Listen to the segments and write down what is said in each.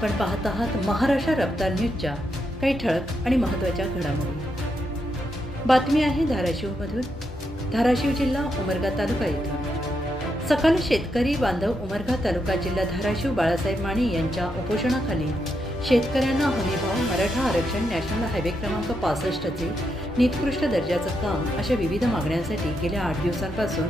आपण पाहत आहात महाराष्ट्र रफ्तार न्यूजच्या काही ठळक आणि महत्त्वाच्या घडामोडी। बातमी आहे धाराशिवमधून। धाराशिव जिल्हा उमरगा तालुका येथे सकल शेतकरी बांधव उमरगा तालुका जिल्हा धाराशिव बाळासाहेब माने यांच्या उपोषणाखाली शेतकऱ्यांना हमीभाव मराठा आरक्षण नॅशनल हायवे क्रमांक 65 चे निकृष्ट दर्जाचं काम अशा विविध मागण्यांसाठी गेल्या 8 दिवसांपासून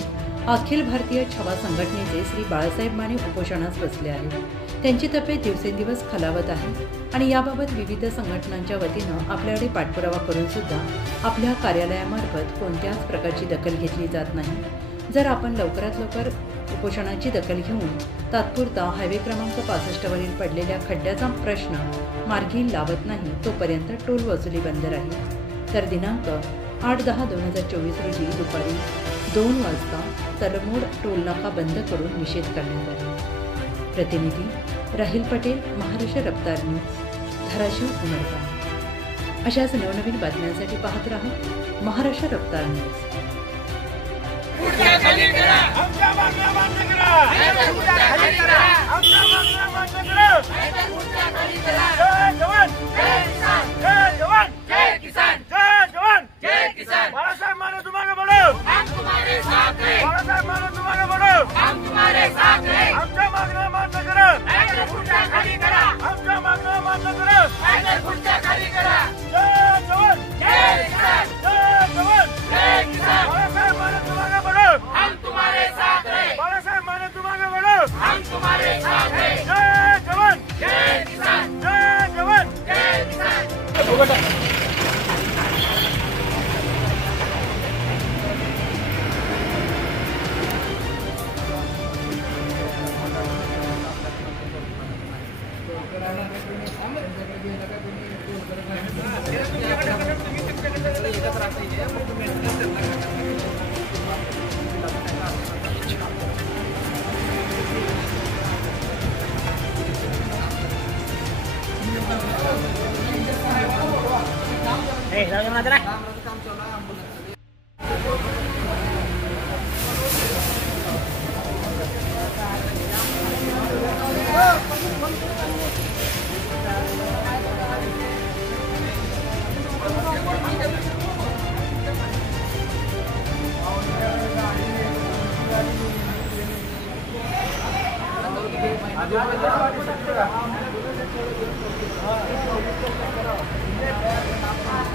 अखिल भारतीय छावा संघटनेचे श्री बाळासाहेब माने उपोषणास बसले आहेत। त्यांची तब्येत दिवसेंदिवस खालावत आहे आणि याबाबत विविध संघटनांच्या वतीनं आपल्याकडे पाठपुरावा करून सुद्धा आपल्या कार्यालयामार्फत कोणत्याच प्रकारची दखल घेतली जात नाही। जर आपण लवकरात लवकर उपोषणाची दखल घेऊन तात्पुरता हायवे क्रमांक 65 वरील पडलेल्या खड्ड्याचा प्रश्न मार्गी लावत नाही तोपर्यंत टोल वसुली बंद राहील। तर दिनांक 8/10/2024 रोजी दुपारी 2 वाजता तलमोड टोल नाका बंद करून निषेध करण्यात आला। प्रतिनिधी राहिल पटेल, महाराष्ट्र रफ्तार न्यूज, धाराशिव उमरगा। अशाच नवनवीन बातम्यांसाठी पाहत राहा महाराष्ट्र रफ्तार news.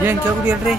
Yang jauh dia re.